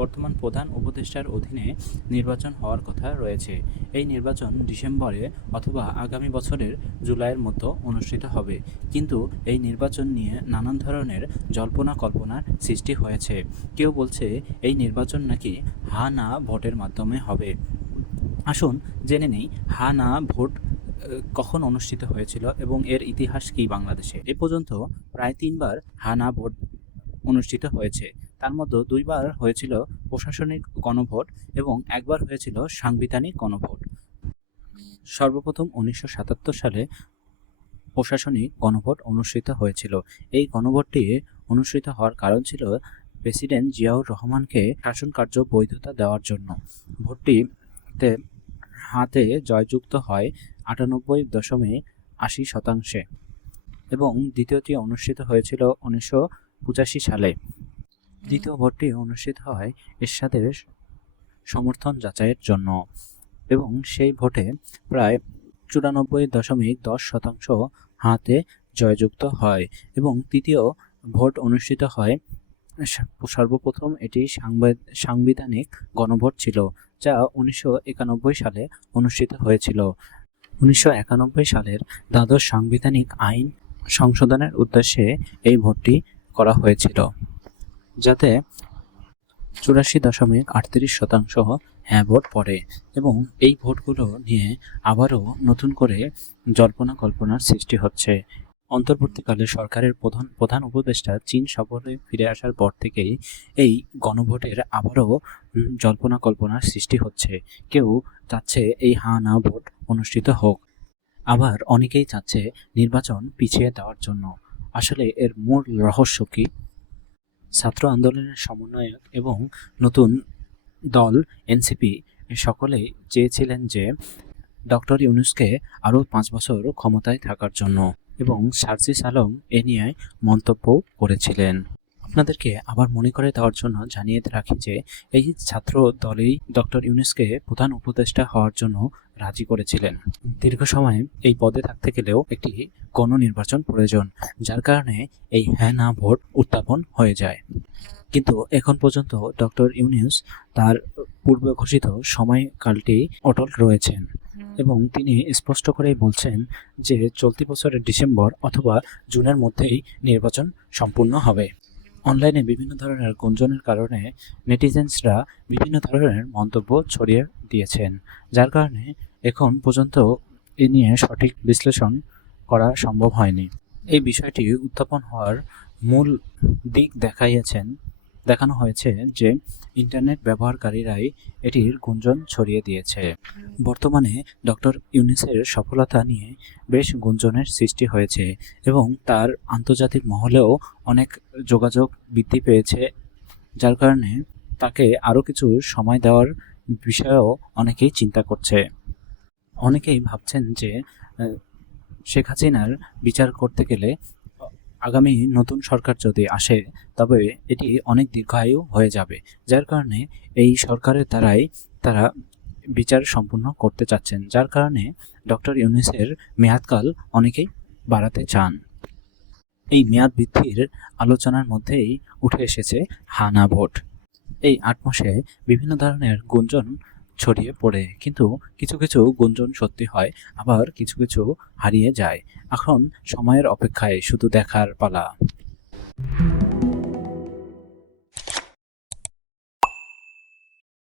বর্তমান প্রধান উপদেষ্টার অধীনে নির্বাচন হওয়ার কথা রয়েছে। এই নির্বাচন ডিসেম্বরে অথবা আগামী বছরের জুলাইয়ের মধ্যে অনুষ্ঠিত হবে। কিন্তু এই নির্বাচন নিয়ে নানান ধরনের জল্পনা কল্পনার সৃষ্টি হয়েছে। কেউ বলছে এই নির্বাচন নাকি হা না ভোটের মাধ্যমে হবে। আসুন জেনে নেই হা না ভোট কখন অনুষ্ঠিত হয়েছিল এবং এর ইতিহাস কি বাংলাদেশে। এ পর্যন্ত প্রায় 3বার হা না ভোট অনুষ্ঠিত হয়েছে। তার মধ্যে 2বার হয়েছিল প্রশাসনিক গণভোট এবং একবার হয়েছিল সাংবিধানিক গণভোট। সর্বপ্রথম 1977 সালে প্রশাসনিক গণভোট অনুষ্ঠিত হয়েছিল। এই গণভোটটি অনুষ্ঠিত হওয়ার কারণ ছিল প্রেসিডেন্ট জিয়াউর রহমানকে শাসন কার্য বৈধতা দেওয়ার জন্য। ভোটটিতে হাতে জয়যুক্ত হয় 98.80% এবং দ্বিতীয়টি অনুষ্ঠিত হয়েছিল 1985 সালে। দ্বিতীয় ভোটটি অনুষ্ঠিত হয় এরশাদের সমর্থন যাচাইয়ের জন্য এবং সেই ভোটে প্রায় 94.10% হাতে জয়যুক্ত হয় এবং তৃতীয় ভোট অনুষ্ঠিত হয় সর্বপ্রথম এটি সাংবিধানিক গণভোট ছিল, যা 1991 সালে অনুষ্ঠিত হয়েছিল। 1991 সালের দ্বাদশ সাংবিধানিক আইন সংশোধনের উদ্দেশ্যে এই ভোটটি করা হয়েছিল, যাতে 84.38% হ্যাঁ ভোট পড়ে এবং এই ভোটগুলো নিয়ে আবারও নতুন করে জল্পনা কল্পনার সৃষ্টি হচ্ছে। অন্তর্বর্তীকালে সরকারের প্রধান উপদেষ্টা চীন সফরে ফিরে আসার পর থেকেই এই গণভোটের আবারও জল্পনা কল্পনার সৃষ্টি হচ্ছে। কেউ চাচ্ছে এই হা না ভোট অনুষ্ঠিত হোক, আবার অনেকেই চাচ্ছে নির্বাচন পিছিয়ে দেওয়ার জন্য। আসলে এর মূল রহস্য কি? ছাত্র আন্দোলনের সমন্বয়ক এবং নতুন দল এনসিপি সকলেই চেয়েছিলেন যে ডক্টর ইউনূসকে আরও 5 বছর ক্ষমতায় থাকার জন্য এবং সার্জিস আলম এ নিয়ে মন্তব্য করেছিলেন। আপনাদেরকে আবার মনে করে দেওয়ার জন্য জানিয়ে রাখি যে এই ছাত্র দলই ডক্টর ইউনূসকে প্রধান উপদেষ্টা হওয়ার জন্য রাজি করেছিলেন। দীর্ঘ সময় এই পদে থাকতে গেলেও একটি গণনির্বাচন প্রয়োজন, যার কারণে এই হ্যাঁ না ভোট উত্থাপন হয়ে যায়। কিন্তু এখন পর্যন্ত ডক্টর ইউনূস তার পূর্বে ঘোষিত সময়কালটি অটল রয়েছেন এবং তিনি স্পষ্ট করেই বলছেন যে চলতি বছরের ডিসেম্বর অথবা জুনের মধ্যেই নির্বাচন সম্পূর্ণ হবে। অনলাইনে বিভিন্ন ধরনের গুঞ্জনের কারণে নেটিজেন্সরা বিভিন্ন ধরনের মন্তব্য ছড়িয়ে দিয়েছেন, যার কারণে এখন পর্যন্ত এ নিয়ে সঠিক বিশ্লেষণ করা সম্ভব হয়নি। এই বিষয়টি উত্থাপন হওয়ার মূল দিক দেখানো হয়েছে যে ইন্টারনেট ব্যবহারকারীরাই এটির গুঞ্জন ছড়িয়ে দিয়েছে। বর্তমানে ডক্টর ইউনূসের সফলতা নিয়ে বেশ গুঞ্জনের সৃষ্টি হয়েছে এবং তার আন্তর্জাতিক মহলেও অনেক যোগাযোগ বৃদ্ধি পেয়েছে, যার কারণে তাকে আরও কিছু সময় দেওয়ার বিষয়েও অনেকেই চিন্তা করছে। অনেকেই ভাবছেন যে শেখ হাসিনার বিচার করতে গেলে আগামী নতুন সরকার যদি আসে তবে এটি অনেক দীর্ঘায়ু হয়ে যাবে, যার কারণে এই সরকারের দ্বারাই তারা বিচার সম্পূর্ণ করতে চাচ্ছেন, যার কারণে ডক্টর ইউনূসের মেয়াদকাল অনেকেই বাড়াতে চান। এই মেয়াদ বৃদ্ধির আলোচনার মধ্যেই উঠে এসেছে হা না ভোট। এই 8 মাসে বিভিন্ন ধরনের গুঞ্জন ছড়িয়ে পড়ে, কিন্তু কিছু কিছু গুঞ্জন সত্যি হয়, আবার কিছু কিছু হারিয়ে যায়। এখন সময়ের অপেক্ষায় শুধু দেখার পালা।